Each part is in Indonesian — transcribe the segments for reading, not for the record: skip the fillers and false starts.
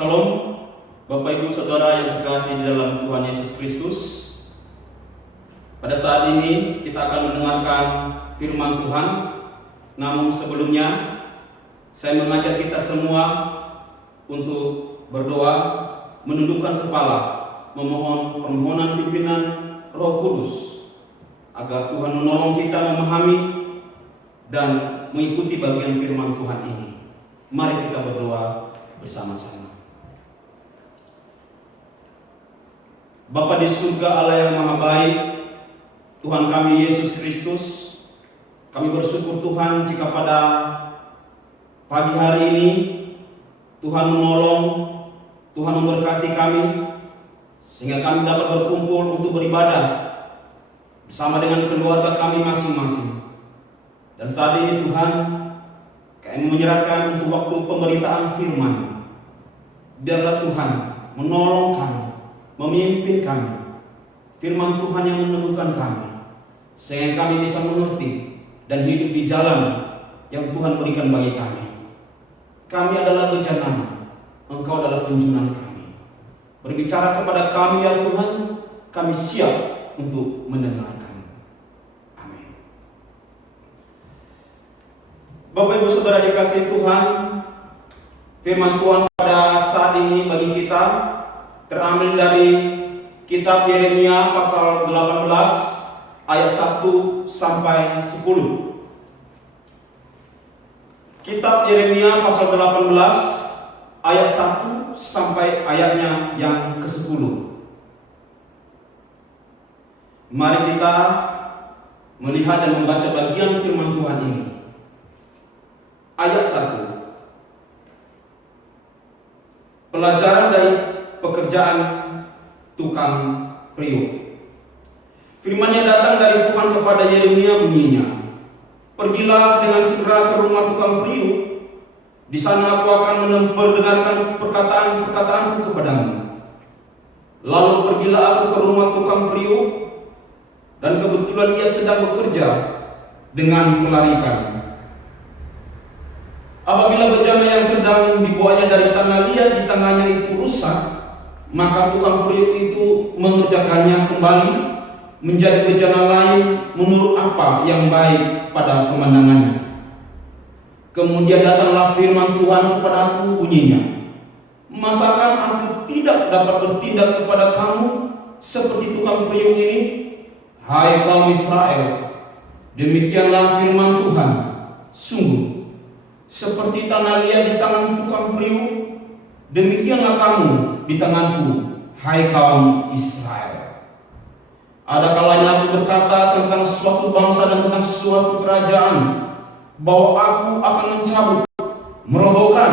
Shalom, Bapak Ibu Saudara yang terkasih di dalam Tuhan Yesus Kristus. Pada saat ini kita akan mendengarkan firman Tuhan. Namun sebelumnya saya mengajak kita semua untuk berdoa, menundukkan kepala, memohon permohonan pimpinan Roh Kudus agar Tuhan menolong kita memahami dan mengikuti bagian firman Tuhan ini. Mari kita berdoa bersama-sama. Bapa di surga, Allah yang Maha Baik, Tuhan kami Yesus Kristus, kami bersyukur Tuhan jika pada pagi hari ini Tuhan menolong, Tuhan memberkati kami, sehingga kami dapat berkumpul untuk beribadah bersama dengan keluarga kami masing-masing. Dan saat ini Tuhan, kami menyerahkan untuk waktu pemberitaan firman. Biarlah Tuhan menolong kami, memimpin kami, firman Tuhan yang meneguhkan kami, sehingga kami bisa mengerti dan hidup di jalan yang Tuhan berikan bagi kami. Kami adalah bencana, Engkau adalah junjungan kami. Berbicara kepada kami ya Tuhan, kami siap untuk mendengarkan. Amin. Bapak Ibu Saudara dikasihi Tuhan, firman Tuhan pada saat ini bagi kita terambil dari kitab Yeremia pasal 18 ayat 1 sampai 10. Kitab Yeremia pasal 18 ayat 1 sampai ayatnya yang ke-10. Mari kita melihat dan membaca bagian firman Tuhan ini. Ayat 1. Pelajaran dari pekerjaan tukang priuk. Firman-Nya datang dari Tuhan kepada Yeremia bunyinya, "Pergilah dengan segera ke rumah tukang priuk. Di sana aku akan mendengarkan perkataan-perkataanku kepadamu. Lalu pergilah aku ke rumah tukang priuk, dan kebetulan ia sedang bekerja dengan melarikan. Apabila bejana yang sedang dibawanya dari tanah liat di tangannya itu rusak, maka tukang priuk itu mengerjakannya kembali menjadi bejana lain menurut apa yang baik pada pemandangannya. Kemudian datanglah firman Tuhan kepadaku bunyinya, masakan aku tidak dapat bertindak kepada kamu seperti tukang priuk ini, hai kaum Israel? Demikianlah firman Tuhan, sungguh seperti tanah liat di tangan tukang priuk, demikianlah kamu di tanganku, hai kaum Israel. Ada kalanya aku berkata tentang suatu bangsa dan tentang suatu kerajaan, bahwa aku akan mencabut, merobohkan,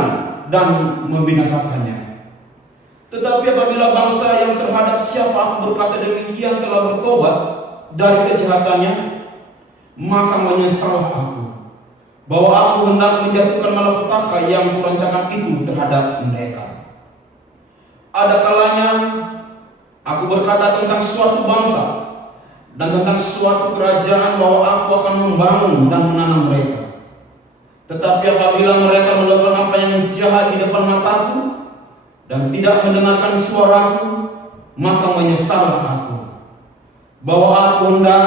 dan membinasakannya. Tetapi apabila bangsa yang terhadap siapa aku berkata demikian telah bertobat dari kejahatannya, maka menyesallah aku, bahwa aku hendak menjatuhkan malapetaka yang kurancakan itu terhadap mereka. Ada kalanya aku berkata tentang suatu bangsa dan tentang suatu kerajaan, bahwa aku akan membangun dan menanam mereka. Tetapi apabila mereka melakukan apa yang jahat di depan mataku dan tidak mendengarkan suaraku, maka menyesallah aku, bahwa aku hendak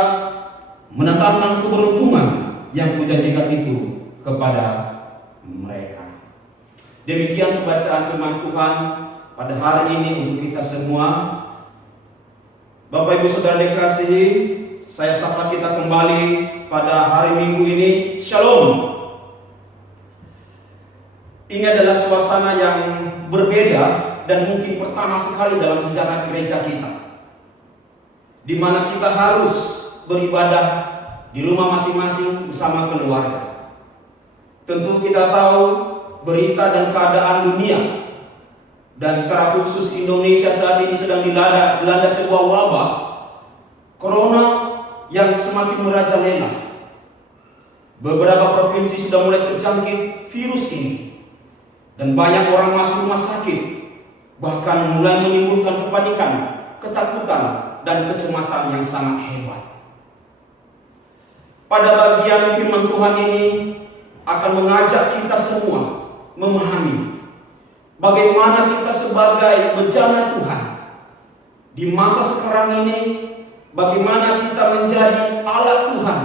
mendatangkan keberuntungan yang kujanjikan itu kepada mereka. Demikian pembacaan firman Tuhan pada hari ini untuk kita semua. Bapak Ibu Saudara dikasihi, saya sapa kita kembali pada hari Minggu ini. Shalom. Ini adalah suasana yang berbeda dan mungkin pertama sekali dalam sejarah gereja kita, di mana kita harus beribadah di rumah masing-masing bersama keluarga. Tentu kita tahu berita dan keadaan dunia, dan secara khusus Indonesia saat ini sedang dilanda sebuah wabah Corona yang semakin merajalela. Beberapa provinsi sudah mulai terjangkit virus ini, dan banyak orang masuk rumah sakit, bahkan mulai menimbulkan kepanikan, ketakutan, dan kecemasan yang sangat hebat. Pada bagian firman Tuhan ini akan mengajak kita semua memahami bagaimana kita sebagai bejana Tuhan di masa sekarang ini, bagaimana kita menjadi alat Tuhan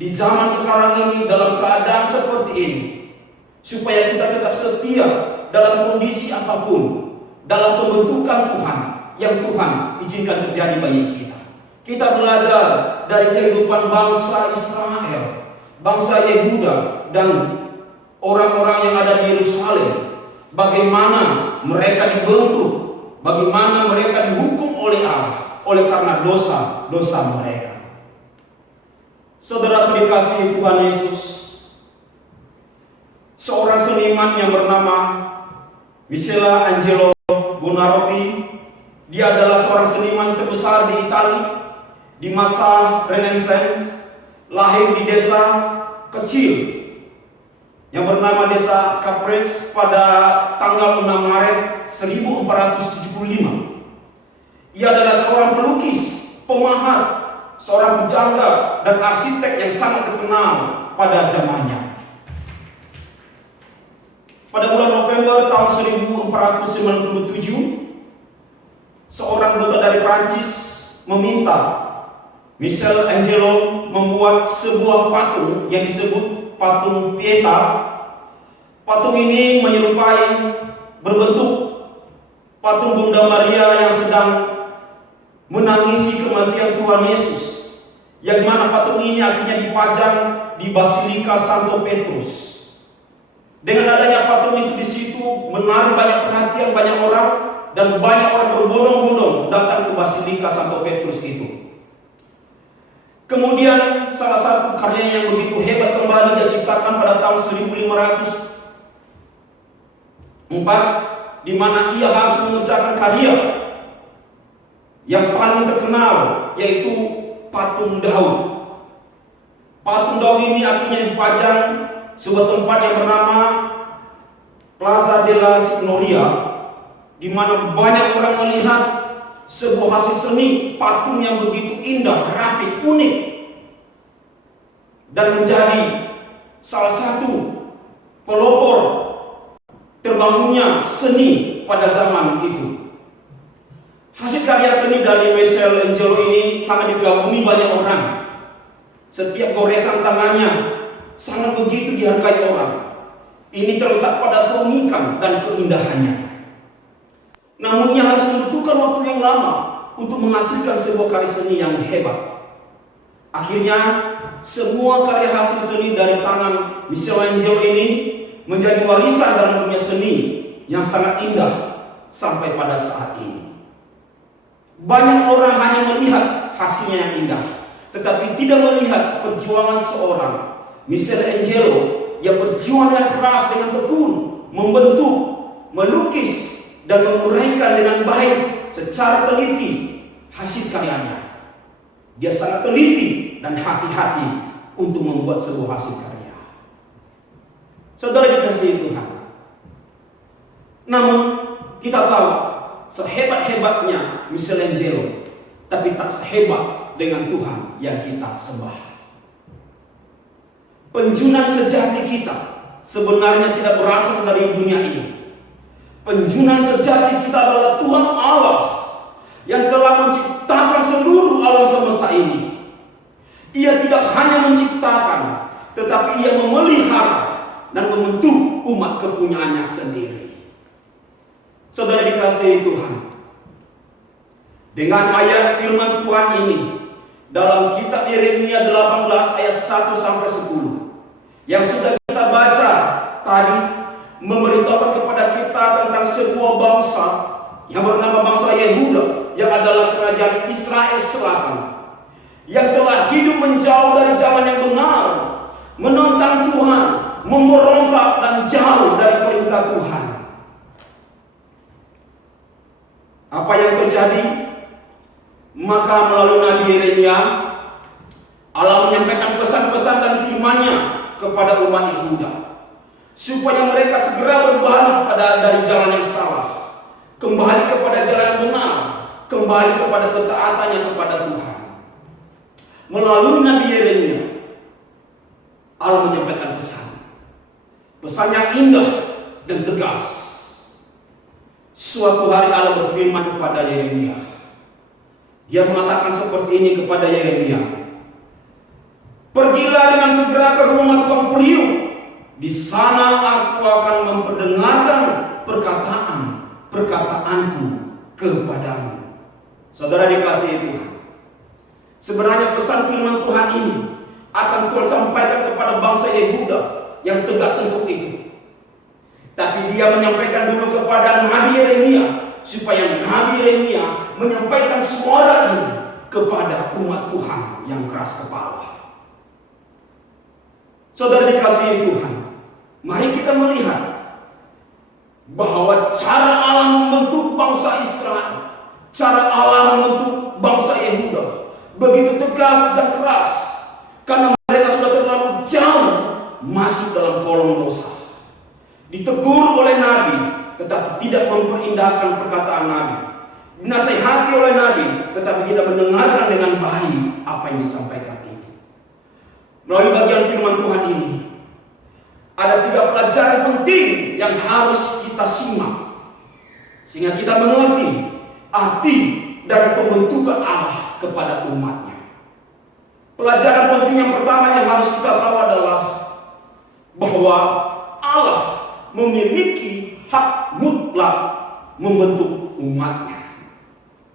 di zaman sekarang ini dalam keadaan seperti ini, supaya kita tetap setia dalam kondisi apapun, dalam pembentukan Tuhan yang Tuhan izinkan terjadi bagi kita. Kita belajar dari kehidupan bangsa Israel, bangsa Yehuda, dan orang-orang yang ada di Yerusalem, bagaimana mereka dibentuk, bagaimana mereka dihukum oleh Allah oleh karena dosa-dosa mereka. Saudara dikasihi Tuhan Yesus, seorang seniman yang bernama Michelangelo Buonarroti, dia adalah seorang seniman terbesar di Italia di masa Renaissance, lahir di desa kecil yang bernama Desa Capres pada tanggal 6 Maret 1475. Ia adalah seorang pelukis, pemahat, seorang pujangga dan arsitek yang sangat terkenal pada zamannya. Pada bulan November tahun 1497, seorang duta dari Prancis meminta Michelangelo membuat sebuah patung yang disebut patung Pieta. Patung ini menyerupai berbentuk patung Bunda Maria yang sedang menangisi kematian Tuhan Yesus, yang mana patung ini akhirnya dipajang di Basilika Santo Petrus. Dengan adanya patung itu di situ menarik banyak perhatian banyak orang, dan banyak orang berbondong-bondong datang ke Basilika Santo Petrus itu. Kemudian salah satu karya yang begitu hebat kembali dia ciptakan pada tahun 1504, di mana ia harus mengerjakan karya yang paling terkenal, yaitu patung Daud. Patung Daud ini akhirnya dipajang sebuah tempat yang bernama Plaza della Signoria, di mana banyak orang melihat sebuah hasil seni patung yang begitu indah, rapi, unik, dan menjadi salah satu pelopor terbangunnya seni pada zaman itu. Hasil karya seni dari Michelangelo ini sangat dikagumi banyak orang. Setiap goresan tangannya sangat begitu dihargai orang. Ini terletak pada keunikan dan keindahannya. Namun ia harus membutuhkan waktu yang lama untuk menghasilkan sebuah karya seni yang hebat. Akhirnya semua karya hasil seni dari tangan Michelangelo ini menjadi warisan dalam dunia seni yang sangat indah sampai pada saat ini. Banyak orang hanya melihat hasilnya yang indah, tetapi tidak melihat perjuangan seorang Michelangelo yang berjuang dengan keras dengan tekun, membentuk, melukis, dan menguraikan dengan baik secara teliti hasil karyanya. Dia sangat teliti dan hati-hati untuk membuat sebuah hasil karya. Saudara dikasihi Tuhan, namun kita tahu sehebat-hebatnya Michelangelo, tapi tak sehebat dengan Tuhan yang kita sembah. Penjunan sejati kita sebenarnya tidak berasal dari dunia ini. Penjunan sejati kita adalah Tuhan Allah yang telah menciptakan seluruh alam semesta ini. Ia tidak hanya menciptakan, tetapi ia memelihara dan membentuk umat kepunyaannya sendiri. Saudara dikasihi Tuhan, dengan ayat firman Tuhan ini dalam kitab Yeremia 18 ayat 1-10 yang sudah kita baca tadi, memberitahukan kepada kita tentang sebuah bangsa yang bernama bangsa Yehuda, yang adalah kerajaan Israel Selatan, yang telah hidup menjauh dari jalan yang benar, menentang Tuhan, memberontak dan jauh dari perintah Tuhan. Apa yang terjadi? Maka melalui Nabi Yeremia, Allah menyampaikan pesan-pesan dan firman-Nya kepada umat Yehuda, supaya mereka segera berbalik dari jalan yang salah, kembali kepada jalan yang benar, kembali kepada ketaatannya kepada Tuhan. Melalui Nabi Yeremia, Allah menyampaikan pesan yang indah dan tegas. Suatu hari Allah berfirman kepada Yeremia. Dia mengatakan seperti ini kepada Yeremia. Pergilah dengan segera ke rumah tukang periuk. Di sana aku akan memperdengarkan perkataanku kepadamu. Saudara dikasihi Tuhan, sebenarnya pesan firman Tuhan ini akan Tuhan sampaikan kepada bangsa Yehuda yang tegak tengkuk itu. Tapi dia menyampaikan dulu kepada Nabi Yeremia, supaya Nabi Yeremia menyampaikan suara ini kepada umat Tuhan yang keras kepala. Saudara dikasihi Tuhan, mari kita melihat bahwa cara Allah membentuk bangsa Israel, cara Allah membentuk bangsa Yehuda begitu tegas dan keras, karena mereka sudah terlalu jauh masuk dalam kolong dosa. Ditegur oleh Nabi, tetapi tidak memperindahkan perkataan Nabi. Dinasihati oleh Nabi, tetapi tidak mendengarkan dengan baik apa yang disampaikan itu. Melalui bagian firman Tuhan ini, ada 3 pelajaran penting yang harus kita simak, sehingga kita mengerti arti dari pembentukan Allah kepada umatnya. Pelajaran penting yang pertama yang harus kita tahu adalah bahwa Allah memiliki hak mutlak membentuk umatnya.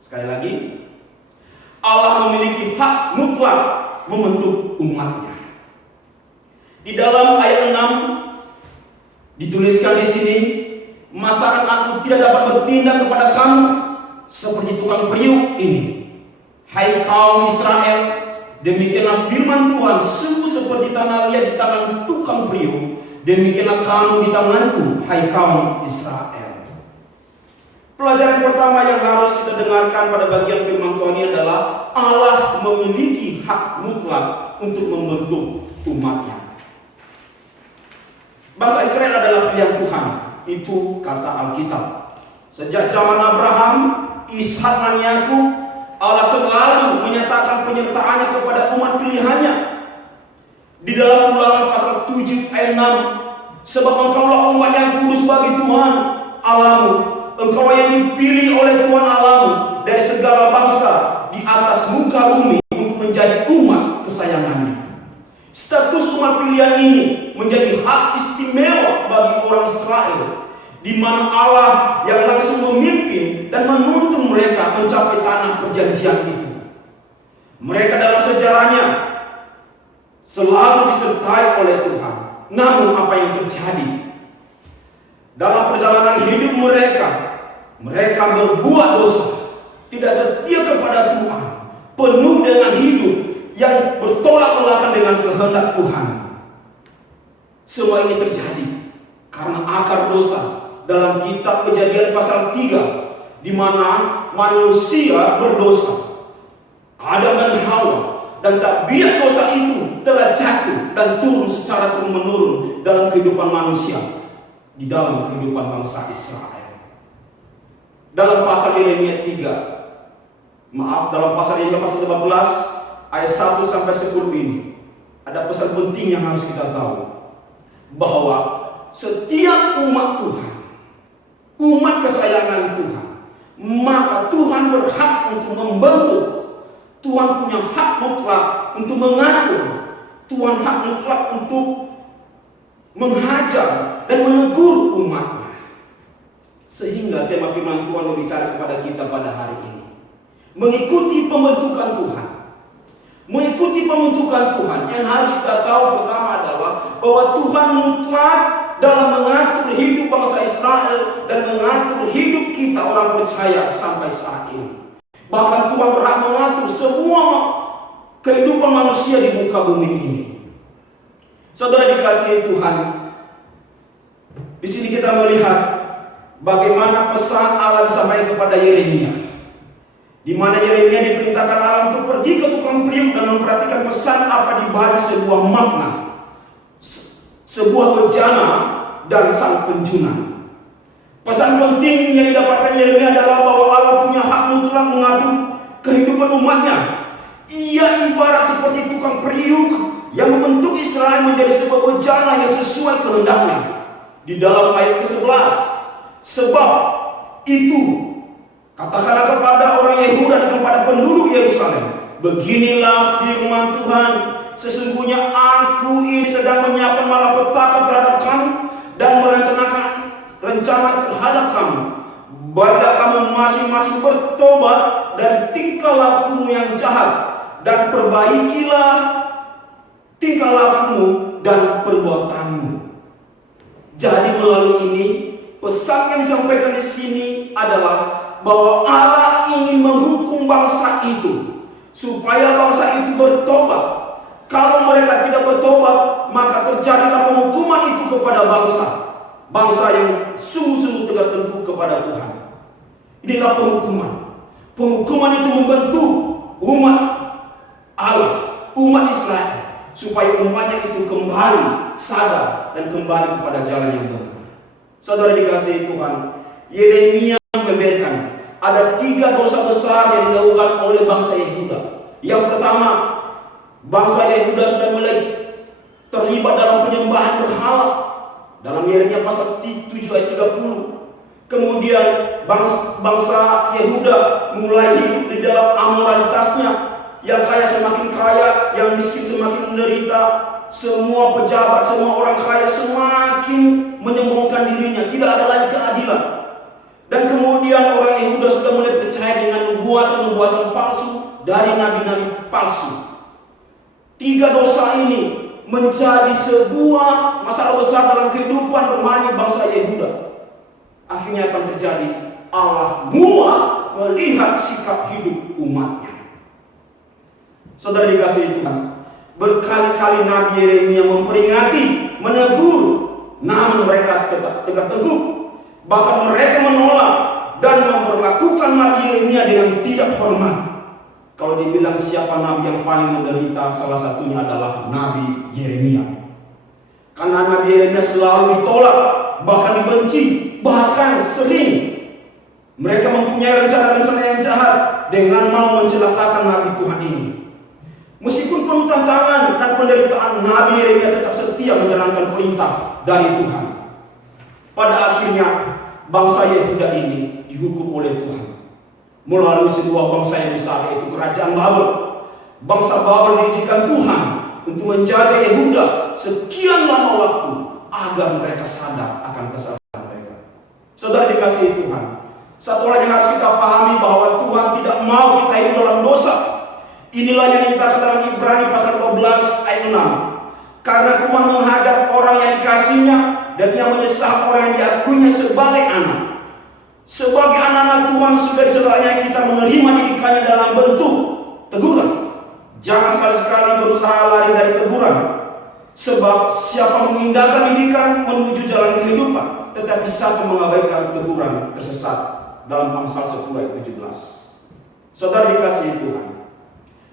Sekali lagi, Allah memiliki hak mutlak membentuk umatnya. Di dalam ayat 6 dituliskan di sini, masakan aku tidak dapat bertindak kepada kamu seperti tukang periuk ini. Hai kaum Israel, demikianlah firman Tuhan, sungguh seperti tanah liat di tangan tukang periuk, demikianlah kamu di tanganku, hai kaum Israel. Pelajaran pertama yang harus kita dengarkan pada bagian firman Tuhan ini adalah Allah memiliki hak mutlak untuk membentuk umatnya. Bangsa Israel adalah pilihan Tuhan, itu kata Alkitab. Sejak zaman Abraham, Ishak dan Yakub, Allah selalu menyatakan penyertaannya kepada umat pilihannya. Di dalam Ulangan pasal 7 ayat 6, sebab engkaulah umat yang kudus bagi Tuhan Allahmu, engkau yang dipilih oleh Tuhan Allahmu dari segala bangsa di atas muka bumi untuk menjadi umat kesayangannya. Status umat pilihan ini menjadi hak istimewa bagi orang Israel, di mana Allah yang langsung memimpin dan menuntun mereka mencapai tanah perjanjian itu. Mereka dalam sejarahnya selalu disertai oleh Tuhan. Namun apa yang terjadi? Dalam perjalanan hidup mereka berbuat dosa, tidak setia kepada Tuhan, penuh dengan hidup yang bertolak belakang dengan kehendak Tuhan. Semua ini terjadi karena akar dosa dalam kitab Kejadian pasal 3, di mana manusia berdosa, Adam dan Hawa, dan tabiat dosa itu telah jatuh dan turun secara turun-menurun dalam kehidupan manusia, di dalam kehidupan bangsa Israel. Dalam pasal Yeremia 3, dalam pasal Yeremia pasal 15 ayat 1 sampai 10 ini ada pesan penting yang harus kita tahu, bahwa setiap umat Tuhan, umat kesayangan Tuhan, maka Tuhan berhak untuk membentuk. Tuhan punya hak mutlak untuk mengatur. Tuhan hak mutlak untuk menghajar dan menegur umatnya. Sehingga tema firman Tuhan berbicara kepada kita pada hari ini, mengikuti pembentukan Tuhan. Mengikuti pembentukan Tuhan, yang harus kita tahu pertama adalah bahwa Tuhan mutlak dalam mengatur hidup bangsa Israel dan mengatur hidup kita orang percaya sampai saat ini. Bahkan Tuhan berhak mengatur semua kehidupan manusia di muka bumi ini. Saudara dikasihi Tuhan, di sini kita melihat bagaimana pesan Allah disampaikan kepada Yeremia, di mana Yeremia diperintahkan Allah untuk pergi ke tukang periuk dan memperhatikan pesan apa di balik sebuah makna, sebuah bejana dan sang penjuna. Pesan penting yang didapatkan Yeremia adalah bahwa Allah punya hak mutlak mengatur kehidupan umatnya. Ia ibarat seperti tukang periuk yang membentuk Israel menjadi sebuah bejana yang sesuai kehendaknya. Di dalam ayat ke-11, sebab itu, katakanlah kepada orang Yehuda dan kepada penduduk Yerusalem, beginilah firman Tuhan, sesungguhnya aku ini sedang menyiapkan malapetaka terhadap kamu dan merencanakan rencana terhadap kamu. Baiklah kamu masing-masing bertobat dan tingkah lakumu yang jahat, dan perbaikilah tingkah lakumu dan perbuatanmu. Jadi melalui ini, pesan yang disampaikan di sini adalah bahwa Allah ingin menghukum bangsa itu supaya bangsa itu bertobat. Kalau mereka tidak bertobat, maka terjadilah penghukuman itu kepada bangsa yang sungguh-sungguh tegak tengkuk kepada Tuhan. Inilah penghukuman. Penghukuman itu membentuk umat Allah, umat Israel, supaya umatnya itu kembali sadar dan kembali kepada jalan yang benar. Saudara dikasihi Tuhan, Yeremia membeberkan ada 3 dosa besar yang dilakukan oleh bangsa Yehuda. Yang pertama, bangsa Yehuda sudah mulai terlibat dalam penyembahan berhala dalam Yeremia pasal 7 ayat 30. Kemudian bangsa Yehuda mulai hidup di dalam amoralitasnya. Yang kaya semakin kaya, yang miskin semakin menderita. Semua pejabat, semua orang kaya semakin menyombongkan dirinya. Tidak ada lagi keadilan. Dan kemudian orang Yehuda sudah mulai percaya dengan nubuatan-nubuatan palsu dari nabi-nabi palsu. 3 dosa ini menjadi sebuah masalah besar dalam kehidupan rohani bangsa Yehuda. Akhirnya akan terjadi, Allah muak melihat sikap hidup umatnya. Saudara dikasihi Tuhan, berkali-kali Nabi Yeremia memperingati, menegur, namun mereka tetap tegak tengkuk. Bahkan mereka menolak dan memperlakukan Nabi Yeremia dengan tidak hormat. Kalau dibilang siapa nabi yang paling menderita, salah satunya adalah Nabi Yeremia. Karena Nabi Yeremia selalu ditolak, bahkan dibenci, bahkan sering mereka mempunyai rencana-rencana yang jahat dengan mau mencelakakan Nabi Tuhan ini. Meskipun penuh tantangan dan penderitaan, Nabi Yeremia tetap setia menjalankan perintah dari Tuhan. Pada akhirnya bangsa Yehuda ini dihukum oleh Tuhan melalui sebuah bangsa yang besar, yaitu kerajaan Babel. Bangsa Babel diizinkan Tuhan untuk menjajah Yehuda sekian lama waktu agar mereka sadar akan kesalahan mereka. Saudara dikasihi Tuhan, satu hal yang harus kita pahami, bahwa Tuhan tidak mau kita hidup dalam dosa. Inilah yang kita katakan Ibrani pasal 12 ayat 6. Karena Tuhan menghajar orang yang dikasihnya dan yang menyesal orang yang diakuinya sebagai anak. Sebagai anak-anak Tuhan sudah selayaknya kita menerima didikannya dalam bentuk teguran. Jangan sekali-sekali berusaha lari dari teguran. Sebab siapa mengindahkan didikan menuju jalan kehidupan, tetapi satu mengabaikan teguran tersesat. Dalam Amsal 10 ayat 17. Saudara dikasihi Tuhan,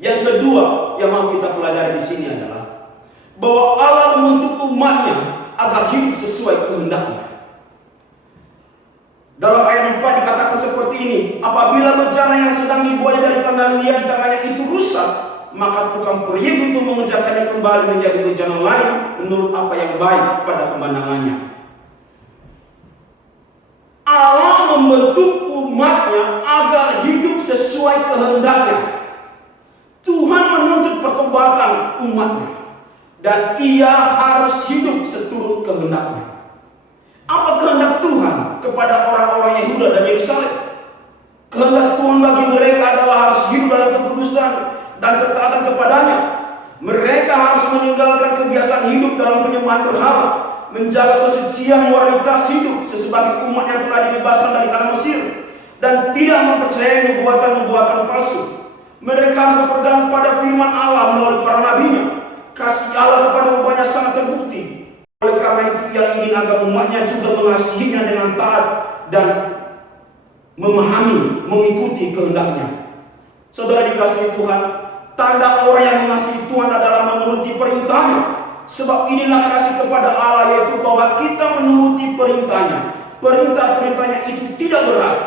yang kedua yang mau kita pelajari di sini adalah bahwa Allah membentuk umatnya agar hidup sesuai kehendaknya. Dalam ayat 4 dikatakan seperti ini, apabila bencana yang sedang dibuatnya dari tangan liat di tangannya itu rusak, maka tukang proyek itu mengerjakannya kembali menjadi bencana lain menurut apa yang baik pada pemandangannya. Allah membentuk umatnya agar hidup sesuai kehendaknya. Tuhan menuntut pertobatan umatnya, dan ia harus hidup seturut kehendaknya. Apa kehendak Tuhan kepada orang-orang Yehuda dan Yerusalem? Kehendak Tuhan bagi mereka adalah harus hidup dalam kekudusan dan ketaatan kepadanya. Mereka harus meninggalkan kebiasaan hidup dalam penyembahan berhala, menjaga kesucian moralitas hidup sebagai umat yang telah dibebaskan dari tanah Mesir, dan tidak mempercayai nubuatan-nubuatan palsu. Mereka harus berpegang pada firman Allah melalui para nabinya. Kasih Allah kepada umatnya sangat terbukti. Oleh karena itu ia ingin agar umatnya juga mengasihinya dengan taat dan memahami, mengikuti kehendaknya. Saudara dikasihi Tuhan, tanda orang yang mengasihi Tuhan adalah menuruti perintahnya. Sebab inilah kasih kepada Allah, yaitu bahwa kita menuruti perintahnya. Perintah-perintahnya itu tidak berat.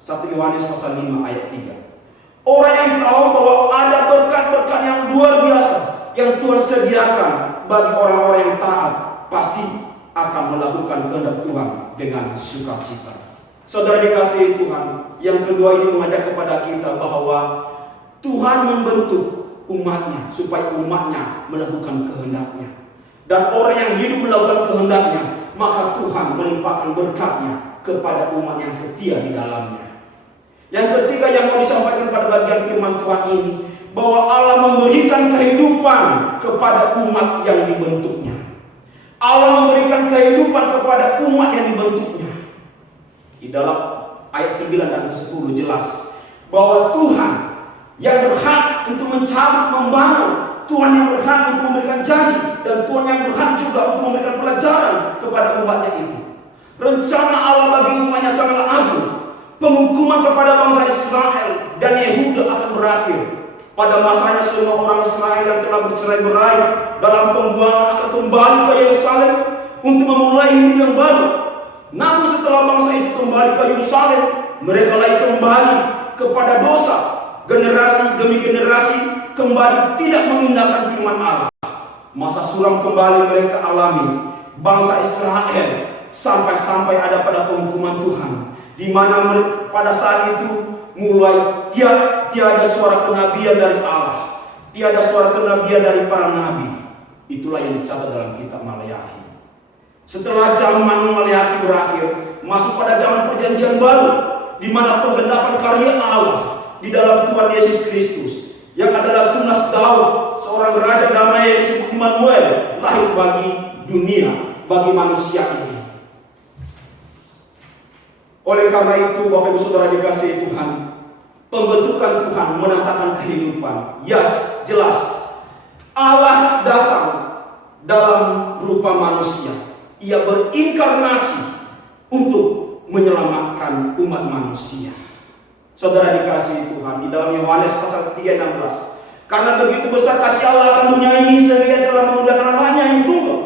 1 Yohanes pasal 5 ayat 3. Orang yang tahu bahwa ada berkat-berkat yang luar biasa yang Tuhan sediakan bagi orang-orang yang taat, pasti akan melakukan kehendak Tuhan dengan sukacita. Saudara dikasihi Tuhan, yang kedua ini mengajak kepada kita bahwa Tuhan membentuk umatnya supaya umatnya melakukan kehendaknya. Dan orang yang hidup melakukan kehendaknya, maka Tuhan melimpahkan berkatnya kepada umat yang setia di dalamnya. Yang ketiga yang mau disampaikan pada bagian firman Tuhan ini, bahwa Allah memberikan kehidupan kepada umat yang dibentuknya. Allah memberikan kehidupan kepada umat yang dibentuknya. Di dalam ayat 9 dan 10 jelas bahwa Tuhan yang berhak untuk mencabut, membangun, Tuhan yang berhak untuk memberikan janji, dan Tuhan yang berhak juga untuk memberikan pelajaran kepada umatnya itu. Rencana Allah bagi umatnya sangatlah agung. Penghukuman kepada bangsa Israel dan Yehuda akan berakhir. Pada masanya semua orang Israel yang telah bercerai-berai dalam pembuangan akan kembali ke Yerusalem untuk memulai hidup yang baru. Namun setelah bangsa itu kembali ke Yerusalem, mereka lagi kembali kepada dosa. Generasi demi generasi kembali tidak mengindahkan firman Allah. Masa suram kembali mereka alami bangsa Israel sampai ada pada penghukuman Tuhan, di mana pada saat itu mulai tiada suara kenabian dari Allah, tiada suara kenabian dari para nabi. Itulah yang dicatat dalam kitab Maleakhi. Setelah zaman Maleakhi berakhir, masuk pada zaman perjanjian baru, di mana penggenapan karya Allah di dalam Tuhan Yesus Kristus yang adalah tunas Daud, seorang raja damai yang disebut Immanuel, lahir bagi dunia, bagi manusia ini. Oleh karena itu, Bapak Ibu Saudara dikasihi Tuhan, pembentukan Tuhan mendatangkan kehidupan. Jelas Allah datang dalam rupa manusia. Ia berinkarnasi untuk menyelamatkan umat manusia. Saudara dikasihi Tuhan, di dalam Yohanes pasal 3:16, karena begitu besar kasih Allah akan dunia ini sehingga Ia telah mengudahkan anaknya yang tunggal,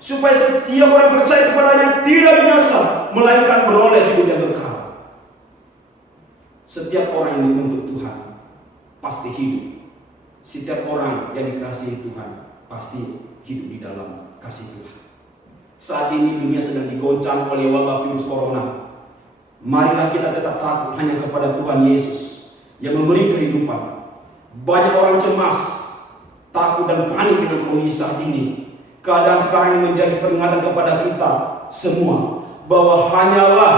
supaya setiap orang percaya kepadanya tidak binasa, melainkan beroleh hidup yang kekal. Setiap orang yang dibentuk Tuhan pasti hidup. Setiap orang yang dikasihi Tuhan pasti hidup di dalam kasih Tuhan. Saat ini dunia sedang digoncang oleh wabah virus corona. Marilah kita tetap takut hanya kepada Tuhan Yesus yang memberi kehidupan. Banyak orang cemas, takut dan panik dengan kondisi saat ini. Keadaan sekarang ini menjadi peringatan kepada kita semua bahwa hanyalah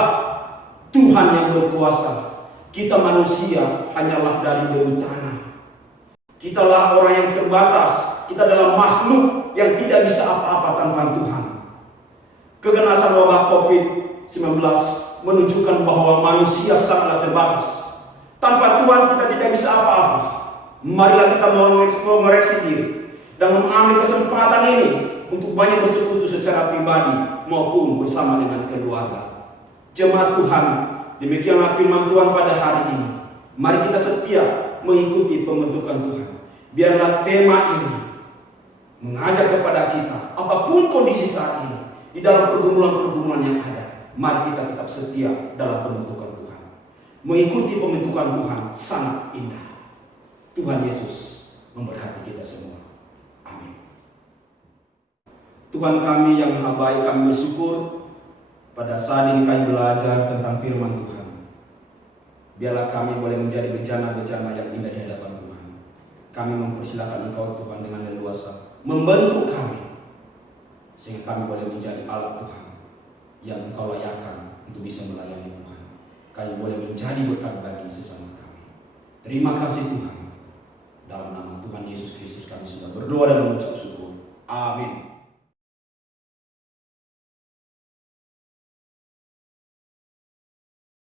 Tuhan yang berkuasa. Kita manusia hanyalah dari debu tanah. Kitalah orang yang terbatas. Kita adalah makhluk yang tidak bisa apa-apa tanpa Tuhan. Keganasan wabah COVID-19 menunjukkan bahwa manusia sangatlah terbatas. Tanpa Tuhan kita tidak bisa apa-apa. Marilah kita mengoreksi diri dan mengambil kesempatan ini untuk banyak bersekutu secara pribadi maupun bersama dengan keluarga. Jemaat Tuhan, demikianlah firman Tuhan pada hari ini. Mari kita setia mengikuti pembentukan Tuhan. Biarlah tema ini mengajak kepada kita, apapun kondisi saat ini, di dalam pergumulan-pergumulan yang ada, mari kita tetap setia dalam pembentukan Tuhan. Mengikuti pembentukan Tuhan sangat indah. Tuhan Yesus memberkati kita semua. Amin. Tuhan kami yang maha baik, kami bersyukur pada saat ini kami belajar tentang firman Tuhan. Biarlah kami boleh menjadi bejana-bejana yang indah di hadapan Tuhan. Kami mempersilakan Engkau Tuhan dengan leluasa membentuk kami, sehingga kami boleh menjadi alat Tuhan yang Engkau layakkan untuk bisa melayani Tuhan. Kami boleh menjadi berkat bagi sesama kami. Terima kasih Tuhan. Dalam nama Tuhan Yesus Kristus kami sudah berdoa dan mengucap syukur. Amin.